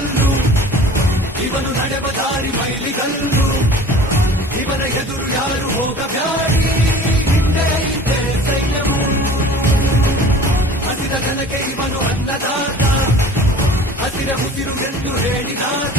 ಕಲ್ಲು, ಇವನು ನಡೆವ ದಾರಿ ಮೈಲಿಗಲ್ಲು, ಇವನ ಎದುರು ಯಾರು ಹೋಗಬ್ಯಾಡಿ, ಹಿಂದೆ ಐತೆ ಸೈನ್ಯವು, ಹಸಿರ ಜನಕ್ಕೆ ಇವನು ಅನ್ನದಾತ, ಹಸಿರ ಉಸಿರು ಎಂದು ಹೇಳಿದಾತ.